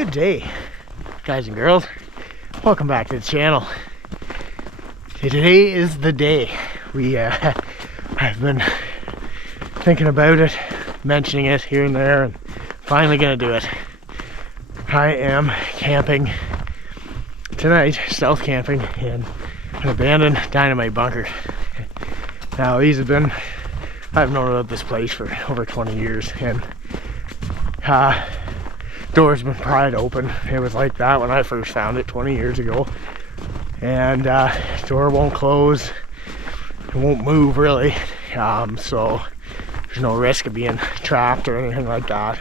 Good day, guys and girls. Welcome back to the channel. Today is the day. I've been thinking about it, mentioning it here and there, and finally gonna do it. I am camping tonight, stealth camping in an abandoned Dynamite bunker. Now I've known about this place for over 20 years, and door's been pried open. It was like that when I first found it 20 years ago. And door won't close. It won't move really. So there's no risk of being trapped or anything like that.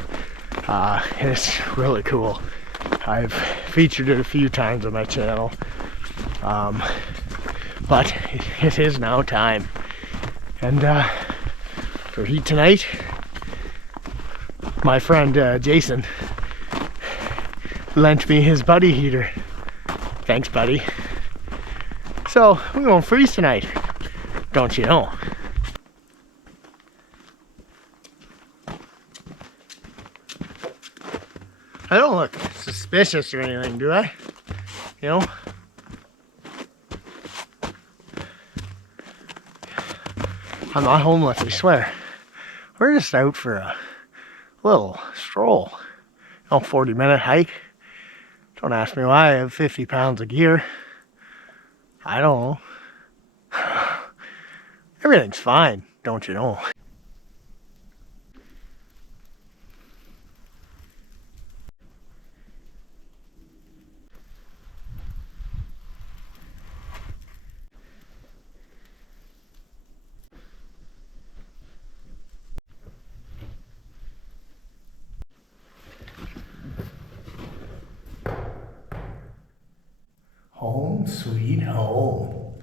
And it's really cool. I've featured it a few times on my channel. But it is now time. And for heat tonight, my friend Jason lent me his buddy heater. Thanks, buddy. So we're going to freeze tonight, don't you know? I don't look suspicious or anything, do I? You know? I'm not homeless, I swear. We're just out for a little stroll. 40-minute hike. Don't ask me why I have 50 pounds of gear. I don't know. Everything's fine, don't you know? Home sweet home.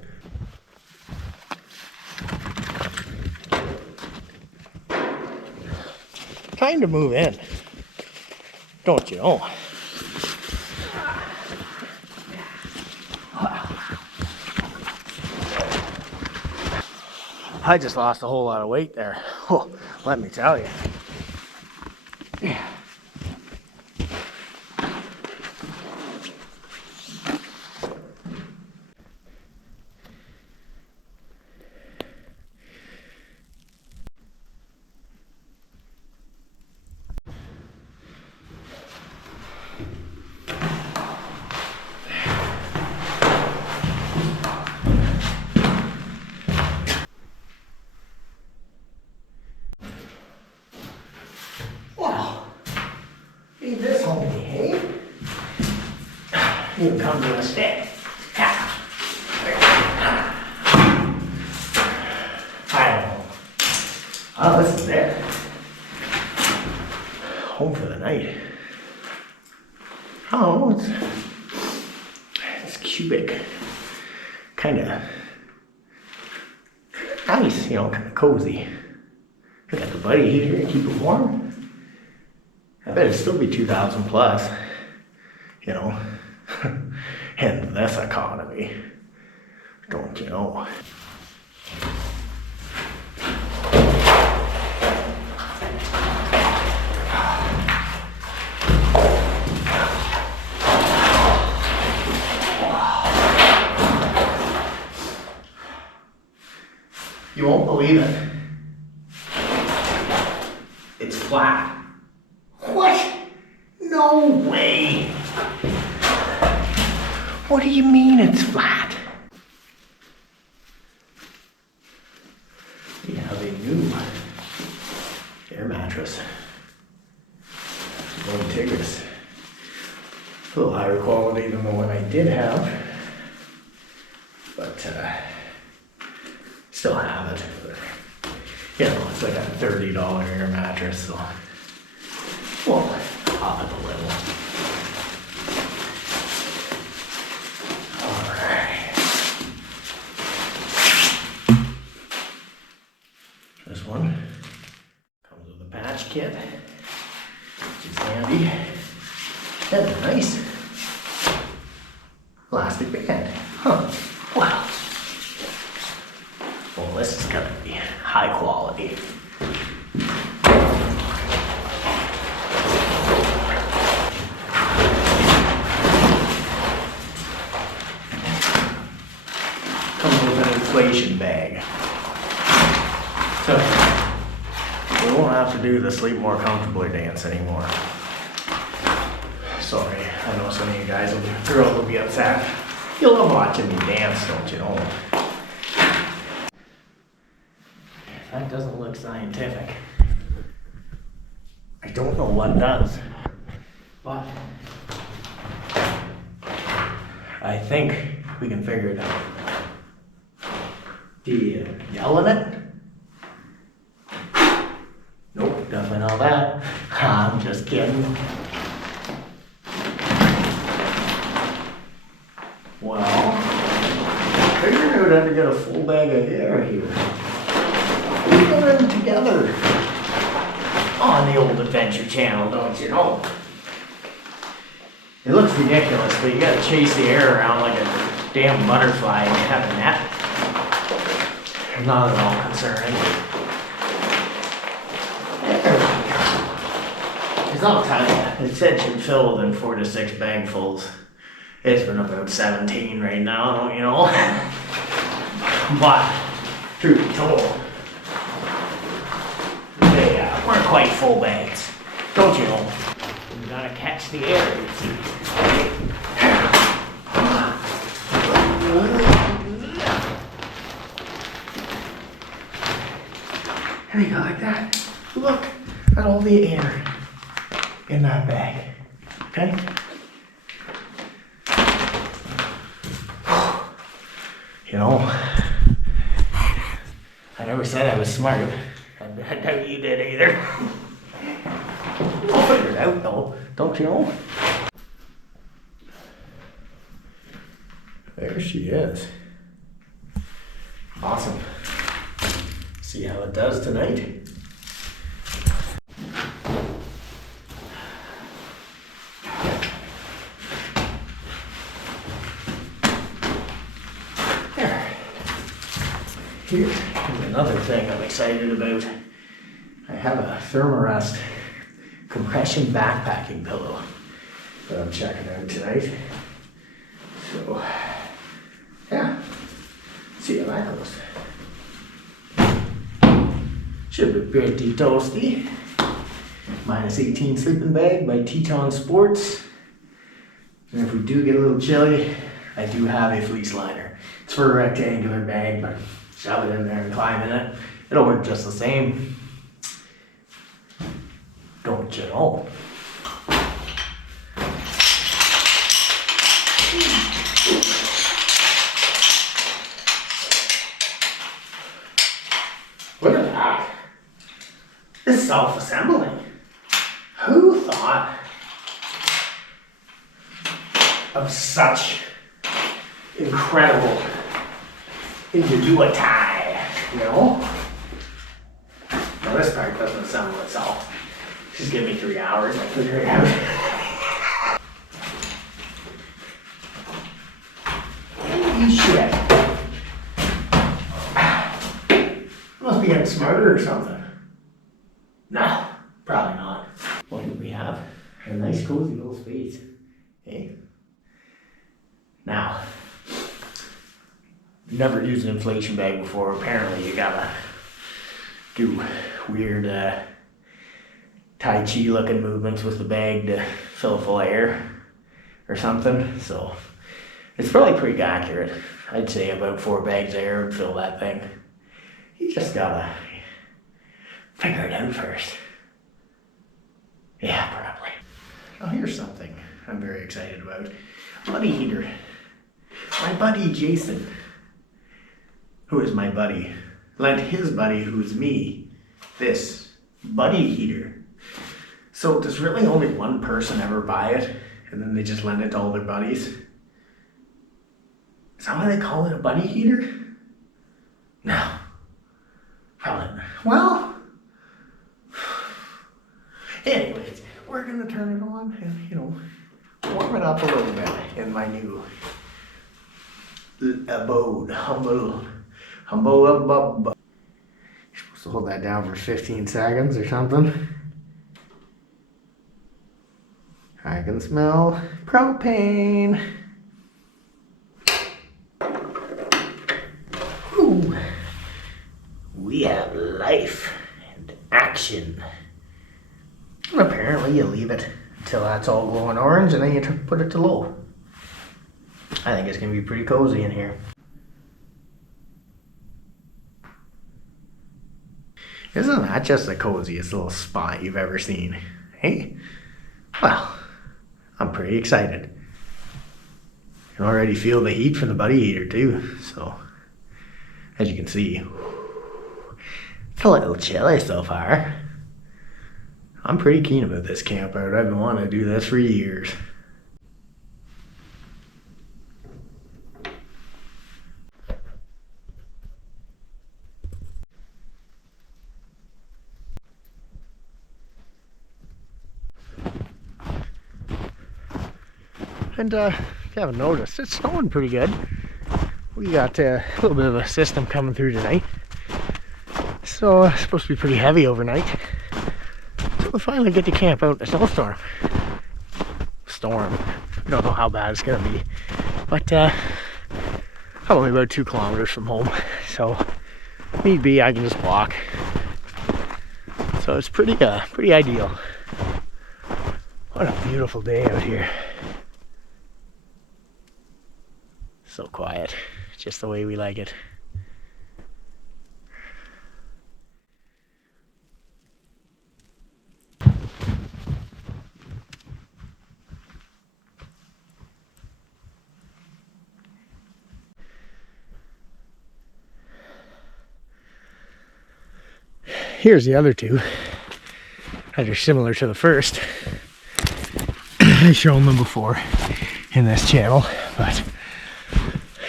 Time to move in, don't you know? I just lost a whole lot of weight there. Oh, let me tell you. Leave this homie, hey? You can come to a stick. I don't know. Oh, this is it. Home for the night. Oh, it's cubic. Kinda nice, you know, kinda cozy. I got the buddy heater to keep it warm. I bet it'd still be 2,000 plus, you know, in this economy, don't you know? You won't believe it. It's flat. What? No way. What do you mean it's flat? We have a new air mattress. One Tigris. A little higher quality than the one I did have. But still have it. But, you know, it's like a $30 air mattress, so well, up it a little. Alright. This one comes with a patch kit, which is handy. And a nice elastic band. Huh. Wow. Well, this is gonna be high quality. inflation bag. So we won't have to do the sleep more comfortably dance anymore. Sorry, I know some of you guys, girls will be upset. You love watching me dance, don't you know? That doesn't look scientific. I don't know what does, but I think we can figure it out. Do you yell at it? Nope, definitely not that. I'm just kidding. Well, figured out how to get a full bag of hair here. We got them together on the old Adventure Channel, don't you know? It looks ridiculous, but you gotta chase the air around like a damn butterfly and you have a net. Not at all concerning. Because I'll tell you, it said you'd fill within 4 to 6 bagfuls. It's been about 17 right now, don't you know? But, truth be told, they weren't quite full bags, don't you know? You gotta catch the air, you see. There you go, like that. Look at all the air in that bag, okay? You know, I never said I was smart. I doubt you did either. We'll figure it out though, don't you know? There she is. Awesome. See how it does tonight? Here's another thing I'm excited about. I have a Thermarest compression backpacking pillow that I'm checking out tonight. So, yeah, see how that goes. Should be pretty toasty. -18 sleeping bag by Teton Sports. And if we do get a little chilly, I do have a fleece liner. It's for a rectangular bag, but shove it in there and climb in it. It'll work just the same. Don't you know? Look at that. It's self-assembling. Who thought of such incredible ingenuity, you know? Now this part doesn't assemble itself. Just give me 3 hours, I'll figure it out. Holy shit. Must be getting smarter or something. No, probably not. What do we have? A nice cozy little space. Hey. Now, never used an inflation bag before. Apparently you gotta do weird Tai Chi looking movements with the bag to fill it full of air or something. So it's probably pretty accurate. I'd say about 4 bags of air would fill that thing. You just gotta figure it out first. Yeah, probably. Oh, here's something I'm very excited about. Buddy heater. My buddy Jason, who is my buddy, lent his buddy, who is me, this buddy heater. So does really only one person ever buy it and then they just lend it to all their buddies? Is that why they call it a buddy heater? No. Probably not. Well, anyways, we're gonna turn it on and, you know, warm it up a little bit in my new abode, humble abode. You're supposed to hold that down for 15 seconds or something. I can smell propane. Ooh. action. And apparently you leave it till that's all glowing orange and then you put it to low. I think it's gonna be pretty cozy in here. Isn't that just the coziest little spot you've ever seen? Hey? Well, I'm pretty excited. I can already feel the heat from the buddy heater too, so as you can see, it's a little chilly so far. I'm pretty keen about this camp out. I've been wanting to do this for years. And if you haven't noticed, it's snowing pretty good. We got a little bit of a system coming through tonight. So it's supposed to be pretty heavy overnight. So we'll finally get to camp out in a snowstorm. Storm. I don't know how bad it's gonna be. But I'm only about 2 kilometers from home. So if need be, I can just walk. So it's pretty ideal. What a beautiful day out here. So quiet, just the way we like it. Here's the other two that are similar to the first. I've shown them before in this channel, but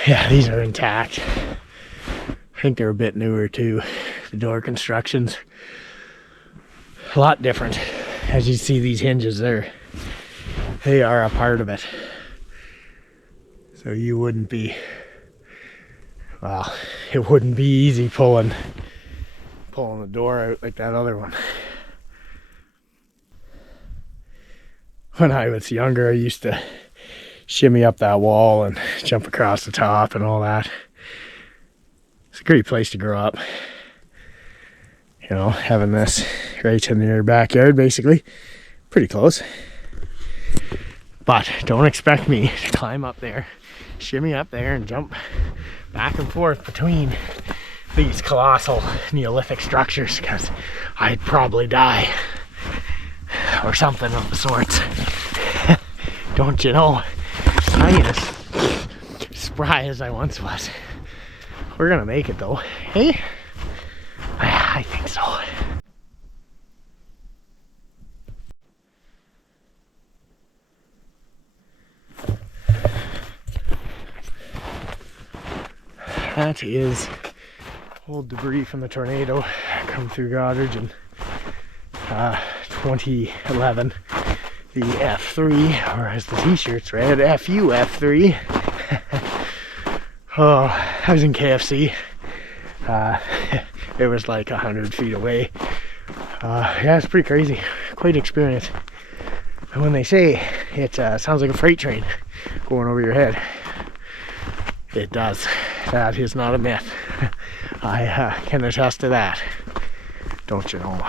yeah, these are intact. I think they're a bit newer too. The door construction's a lot different. As you see, these hinges there, they are a part of it. So you wouldn't be, well, it wouldn't be easy pulling the door out like that other one. When I was younger, I used to shimmy up that wall and jump across the top and all that. It's a great place to grow up. You know, having this right in your backyard, basically. Pretty close. But don't expect me to climb up there, shimmy up there and jump back and forth between these colossal Neolithic structures, because I'd probably die. Or something of the sorts. Don't you know? I ain't as spry as I once was. We're gonna make it though. Hey? I think so. That is old debris from the tornado come through Goddard in 2011. The F3, or as the t-shirts read, FU F3. Oh, I was in KFC. It was like 100 feet away. Yeah, it's pretty crazy. Quite an experience. And when they say it sounds like a freight train going over your head, it does. That is not a myth. I can attest to that. Don't you know?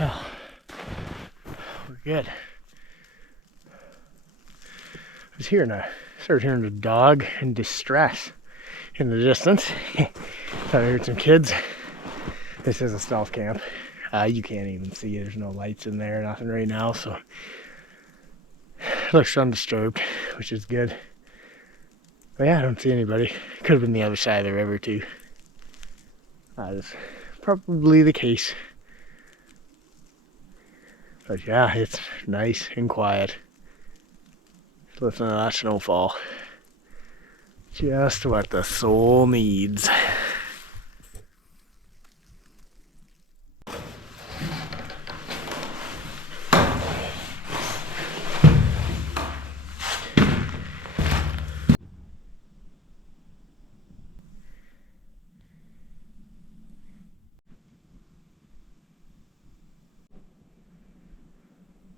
Well, we're good. I was started hearing a dog in distress in the distance. Thought I heard some kids. This is a stealth camp. You can't even see, there's no lights in there, nothing right now, so it looks undisturbed, which is good. But yeah, I don't see anybody. Could have been the other side of the river too. That is probably the case. But yeah, it's nice and quiet. Listen to that snowfall. Just what the soul needs.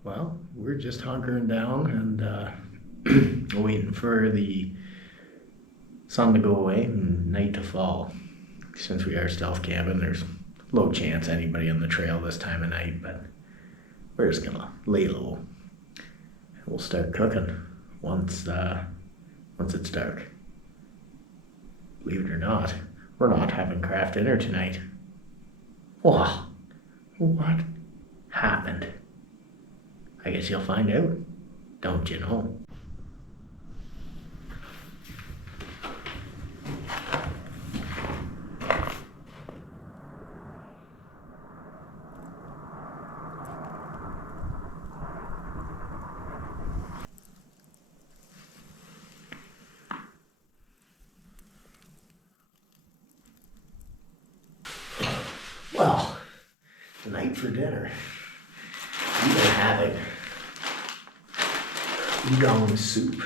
Well, we're just hunkering down and waiting for the sun to go away and night to fall. Since we are stealth camping, there's low chance anybody on the trail this time of night, but we're just gonna lay low. We'll start cooking once it's dark. Believe it or not, we're not having craft dinner tonight. Wow, what happened? I guess you'll find out, don't you know? Well, tonight for dinner, we are having udon soup.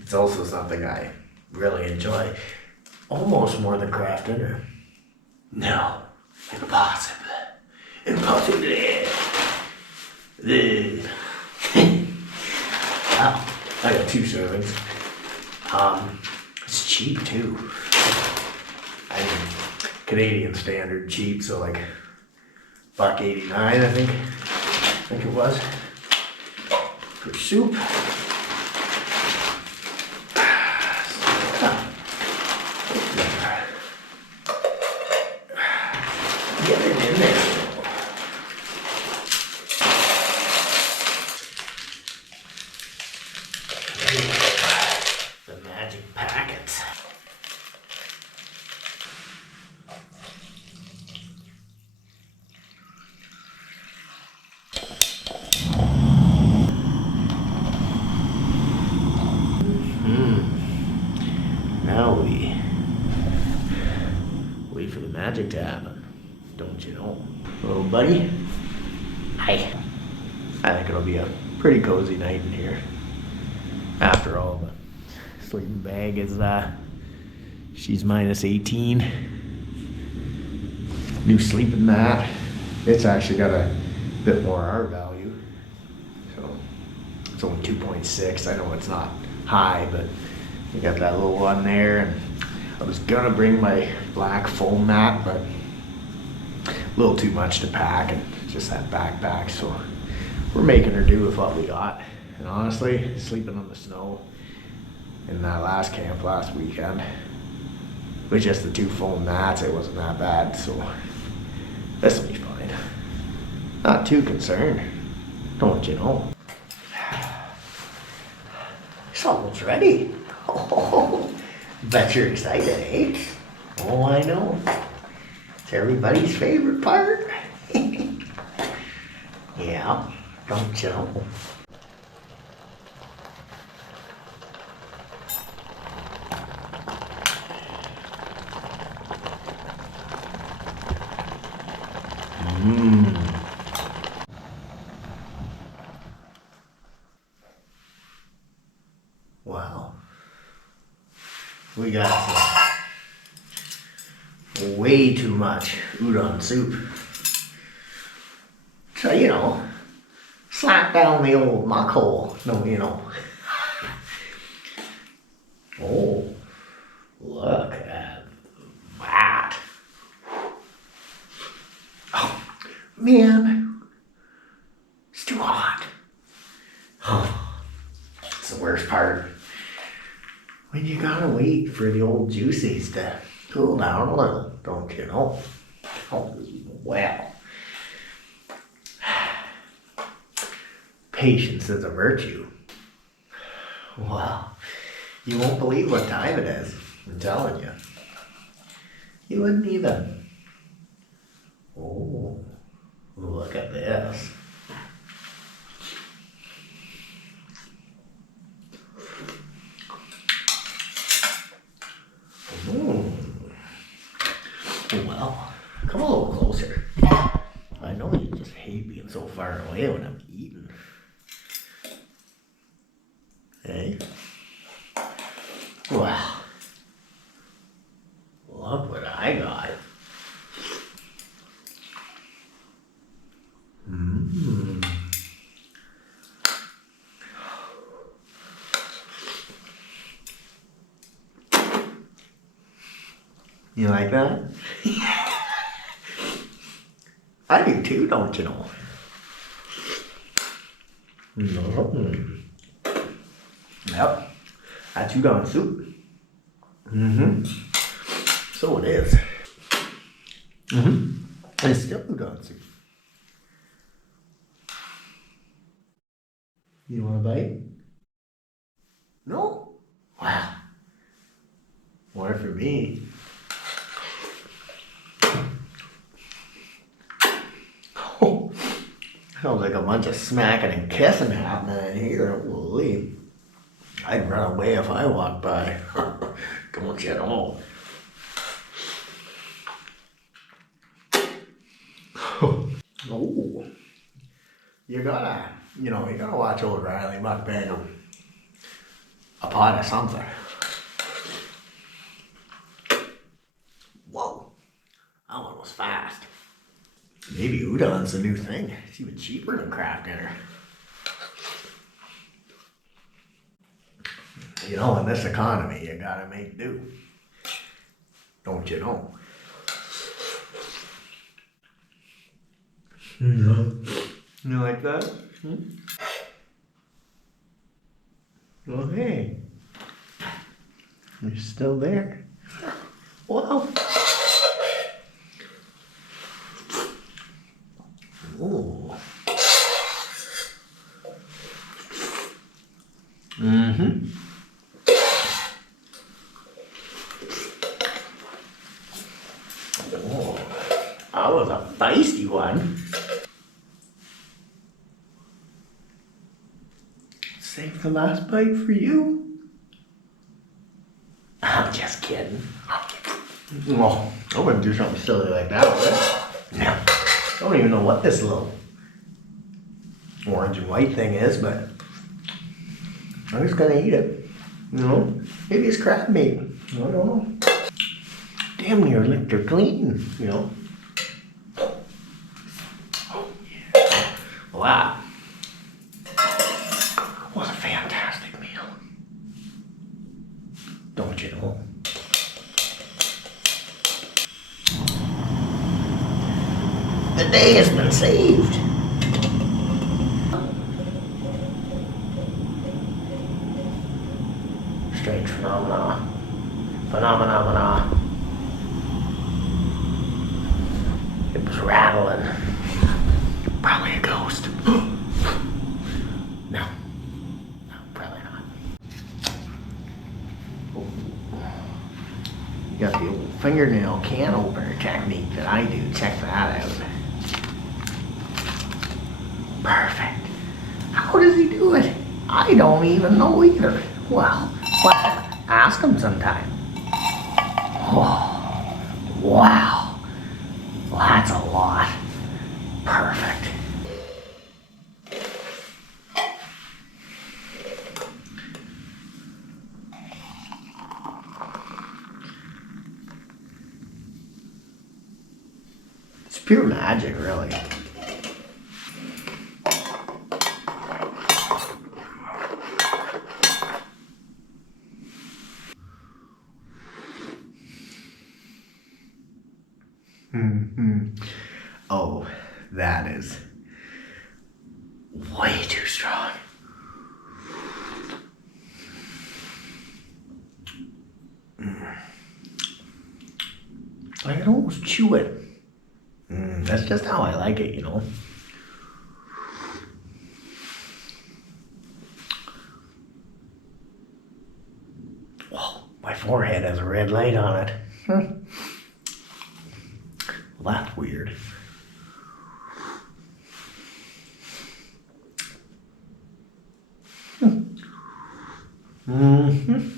It's also something I really enjoy, almost more than craft dinner. No, impossible. Impossible. Wow, I got 2 servings. It's cheap too. I mean, Canadian standard cheap, so like $1.89 I think it was for soup. Get it in there. The magic packets. Now we wait for the magic to happen, don't you know? Hello, buddy. Hi. I think it'll be a pretty cozy night in here. After all, the sleeping bag is, she's -18. New sleeping mat. It's actually got a bit more R value. So, it's only 2.6. I know it's not high, but we got that little one there, and I was gonna bring my black foam mat, but a little too much to pack, and just that backpack, so we're making her do with what we got. And honestly, sleeping on the snow in that last camp last weekend, with just the 2 foam mats, it wasn't that bad, so this will be fine. Not too concerned, don't you know? It's almost ready. Oh, bet you're excited, eh? Oh, I know. It's everybody's favorite part. Yeah, don't you know? Wow. We got way too much udon soup. So, you know, slap down the old muck hole, no, you know. Oh, look at that. Oh, man, it's too hot. Oh, it's the worst part. When you gotta wait for the old juices to cool down a little, don't you know? Oh, well. Patience is a virtue. Well, you won't believe what time it is, I'm telling you. He wouldn't either. Oh, look at this. Well, come a little closer. I know you just hate being so far away when I'm eating. Hey? Well, look what I got. Mmm. You like that? I do too, don't you know? Mm-hmm. Yep, that's udon soup. Mm-hmm. So it is. Mm-hmm. It's still udon soup. You want a bite? No? Wow. More for me. Oh, sounds like a bunch of smacking and kissing happening in here. Holy. I'd run away if I walked by. Don't you know? Oh. You gotta watch old Riley mukbang a pot of something. Whoa. That one was fast. Maybe udon's the new thing. It's even cheaper than Kraft Dinner. You know, in this economy, you gotta make do. Don't you know? You like that? Well, hey. You're still there. Wow. Ooh. Mm-hmm. Oh, that was a feisty one. Save the last bite for you. I'm just kidding. Well, I wouldn't do something silly like that, would I? Yeah. I don't even know what this little orange and white thing is, but I'm just gonna eat it. You know? Maybe it's crab meat. I don't know. Damn near licked her clean, you know? Oh, yeah. Wow. Was a fantastic meal. Don't you know? The day has been saved. Strange phenomena. Phenomena. It was rattling. Probably a ghost. No, probably not. You got the old fingernail can opener technique that I do. Check that out. Perfect. How does he do it? I don't even know either. Well, ask him sometime. Oh, wow. Well, that's a lot. Perfect. It's pure magic, really. Oh, that is way too strong. I can almost chew it. That's just how I like it, you know. Whoa, my forehead has a red light on it. Well, that's weird. Mm-hmm.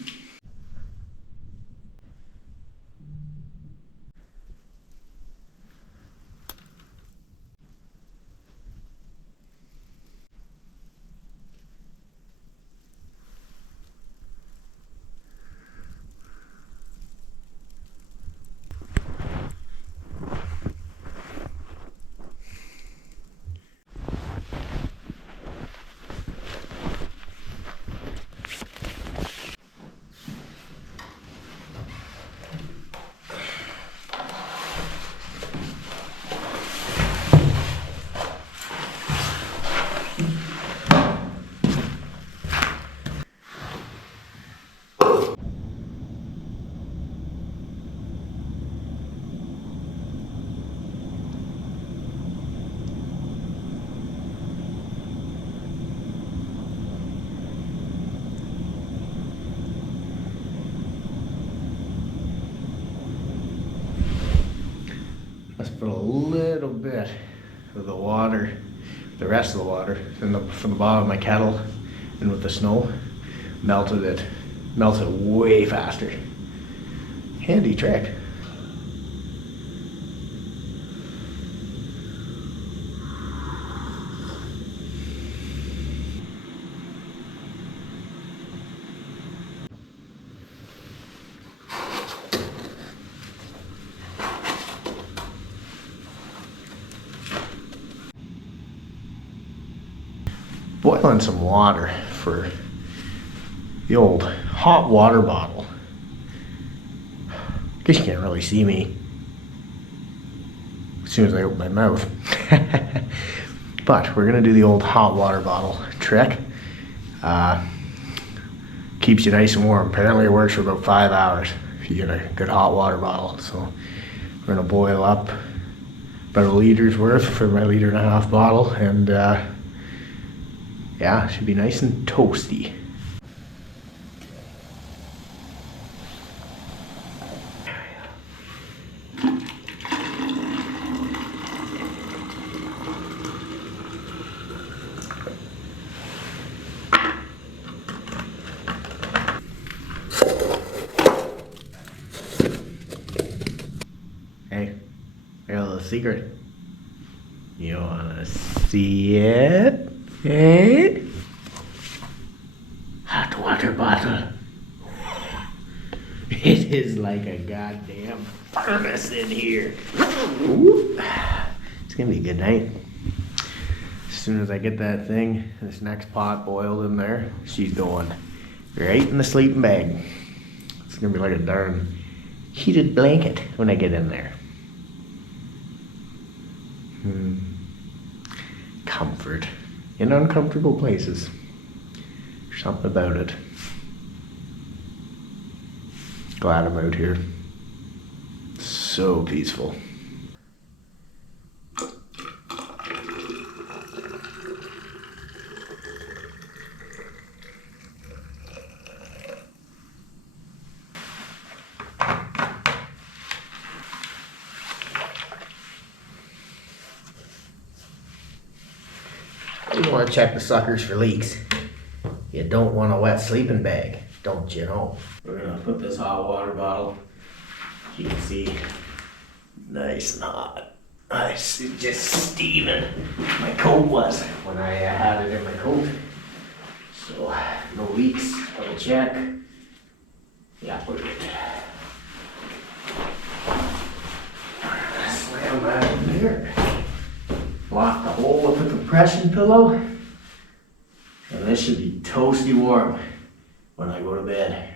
Let's put a little bit of the water, the rest of the water, from the bottom of my kettle, and with the snow, melts it way faster. Handy trick. Boiling some water for the old hot water bottle. Guess you can't really see me as soon as I open my mouth. But we're gonna do the old hot water bottle trick. Keeps you nice and warm. Apparently it works for about 5 hours if you get a good hot water bottle. So we're gonna boil up about 1 liter's worth for my 1.5 liter bottle, and yeah, it should be nice and toasty. Hey, I got a little secret. You wanna see it? Hey? Hot water bottle. It is like a goddamn furnace in here. Ooh. It's gonna be a good night. As soon as I get that thing, this next pot boiled in there, she's going right in the sleeping bag. It's gonna be like a darn heated blanket when I get in there. Comfort in uncomfortable places. Something about it. Glad I'm out here. So peaceful. You want to check the suckers for leaks. You don't want a wet sleeping bag, don't you know? We're gonna put this hot water bottle, you can see, nice and hot. It's just steaming. My coat was when I had it in my coat. So, no leaks, double check. Yeah, we're good. Slam that in there. Block the hole with the compression pillow. And this should be toasty warm when I go to bed.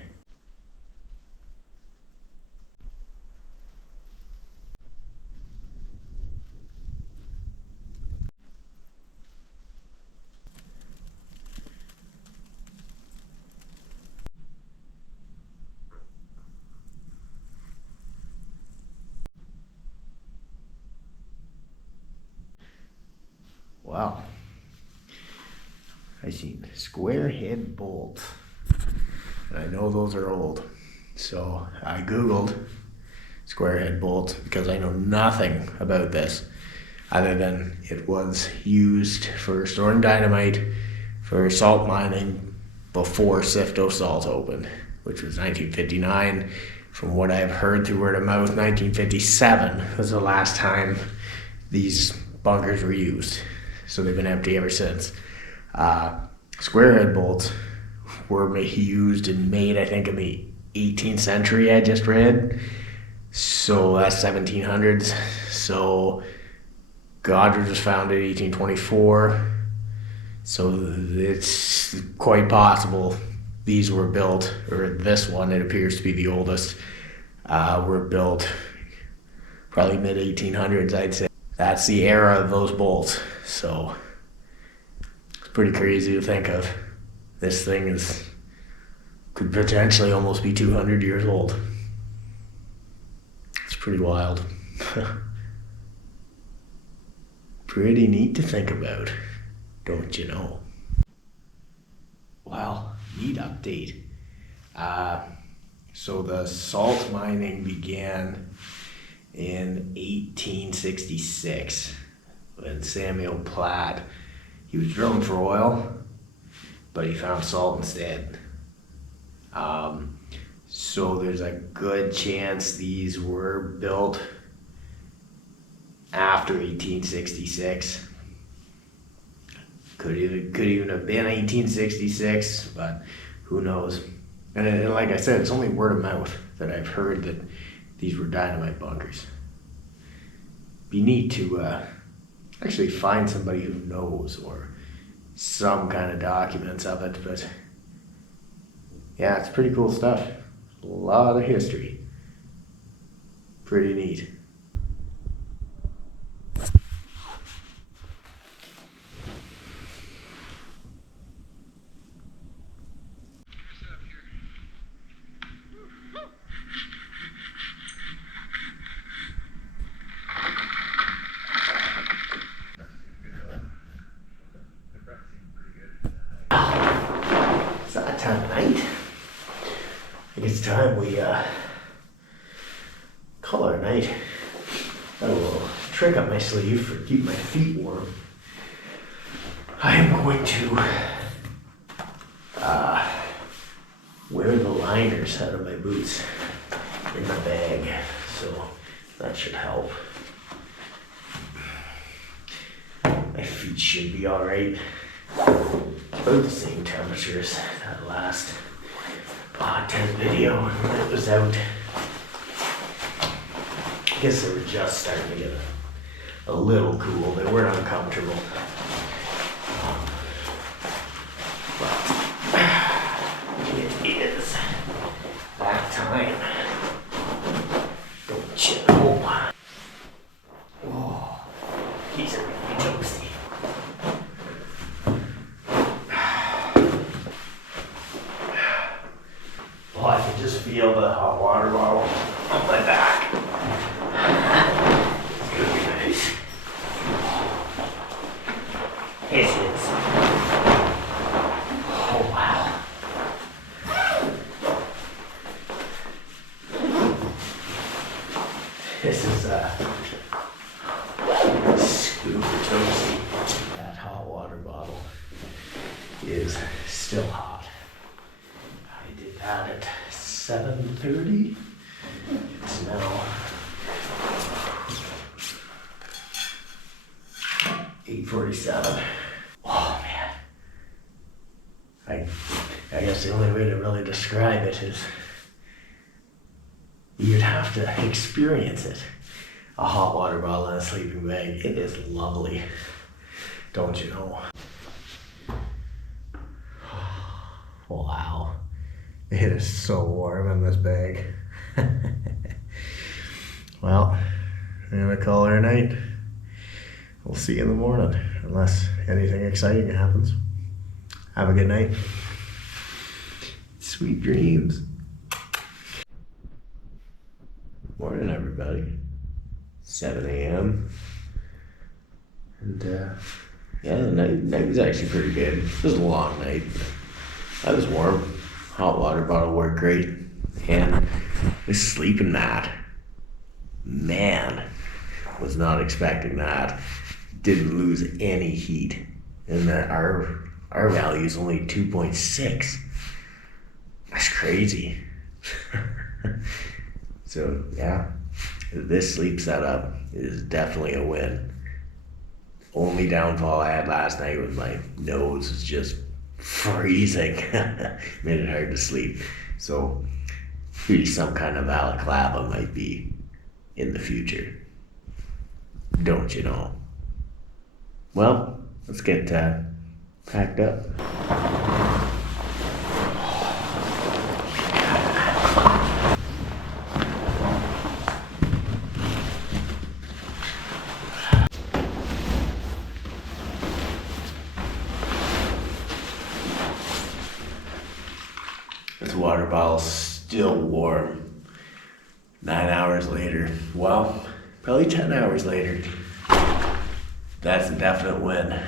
Wow. I seen square head bolts. And I know those are old. So I Googled square head bolt because I know nothing about this other than it was used for storing dynamite for salt mining before Sifto Salt opened, which was 1959. From what I've heard through word of mouth, 1957 was the last time these bunkers were used. So they've been empty ever since. Square head bolts were used and made, I think, in the 18th century, I just read. So that's 1700s. So Godrej was founded in 1824. So it's quite possible these were built, or this one, it appears to be the oldest, were built probably mid 1800s, I'd say. That's the era of those bolts. So it's pretty crazy to think of. This thing could potentially almost be 200 years old. It's pretty wild. Pretty neat to think about, don't you know? Well, neat update. So the salt mining began in 1866 when Samuel Platt, he was drilling for oil, but he found salt instead. So there's a good chance these were built after 1866. Could even have been 1866, but who knows? And like I said, it's only word of mouth that I've heard that these were dynamite bunkers. Be neat to actually find somebody who knows or some kind of documents of it, but yeah, it's pretty cool stuff. A lot of history. Pretty neat. It's that time of night. I think it's time we call it a night. Got a little trick up my sleeve for keeping my feet warm. I am going to wear the liners out of my boots in the bag, so that should help. My feet should be alright. About the same temperature as that last hot tent video when it was out. I guess they were just starting to get a little cool. They weren't uncomfortable. But it is that time. Don't you know? Oh, these are really toasty. Oh, I can just feel the hot water bottle on my back. It's gonna be nice. It is. Oh, wow. This is super toasty. That hot water bottle is still hot. I did that at 7:30. It's now 8:47. Oh man. I guess the only way to really describe it is you'd have to experience it. A hot water bottle in a sleeping bag. It is lovely. Don't you know? Wow. It is so warm in this bag. Well, I'm gonna call her a night. We'll see you in the morning, unless anything exciting happens. Have a good night. Sweet dreams. Morning, everybody. 7 a.m. And yeah, the night was actually pretty good. It was a long night. I was warm. Hot water bottle worked great. And the sleeping mat man, was not expecting that. Didn't lose any heat, and our value is only 2.6. That's crazy. So yeah, this sleep setup is definitely a win. Only downfall I had last night was my nose was just freezing. Made it hard to sleep. So maybe some kind of balaclava might be in the future. Don't you know? Well, let's get packed up. This water bottle's still warm. 9 hours later. Well, probably 10 hours later. That's a definite win.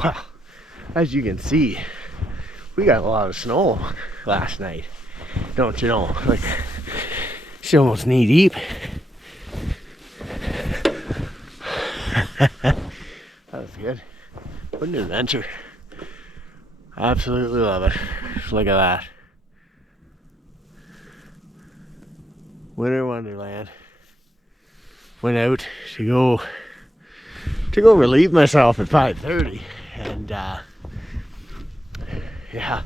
Well, as you can see, we got a lot of snow last night. Don't you know? Like, it's almost knee deep. That was good. What an adventure. Absolutely love it. Look at that. Winter Wonderland. Went out to go relieve myself at 5:30, and yeah,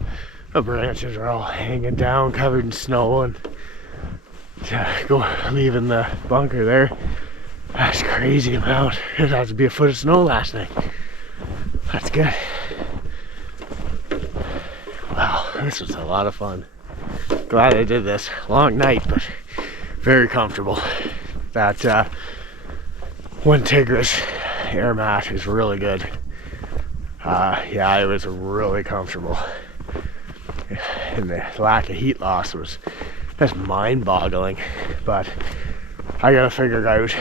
the branches are all hanging down, covered in snow, and go leaving the bunker there. That's crazy amount. It had to be a foot of snow last night. That's good. Wow, this was a lot of fun. Glad I did this. Long night, but very comfortable. That one Tigris air mat is really good. Yeah, it was really comfortable. And the lack of heat loss was just mind-boggling. But I gotta figure out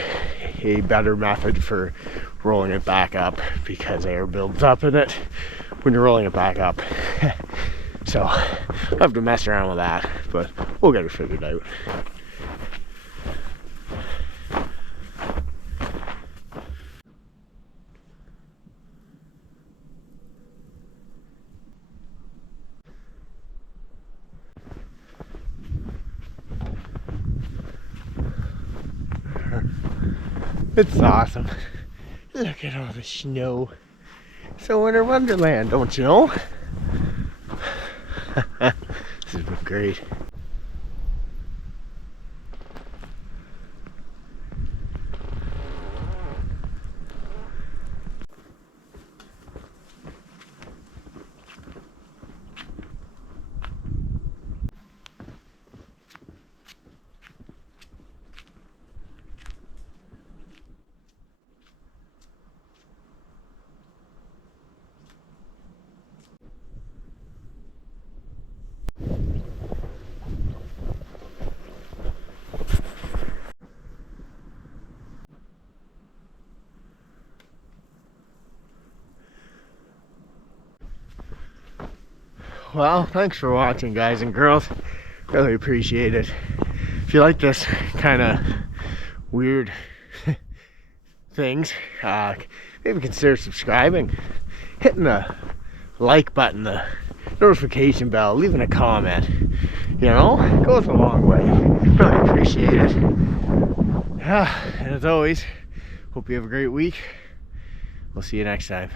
a better method for rolling it back up, because air builds up in it when you're rolling it back up. So I'll have to mess around with that, but we'll get it figured out. It's awesome. Look at all the snow. It's a winter wonderland, don't you know? This has been great. Well, thanks for watching, guys and girls. Really appreciate it. If you like this kind of weird things, maybe consider subscribing, hitting the like button, the notification bell, leaving a comment. You know, it goes a long way. Really appreciate it. And as always, hope you have a great week. We'll see you next time.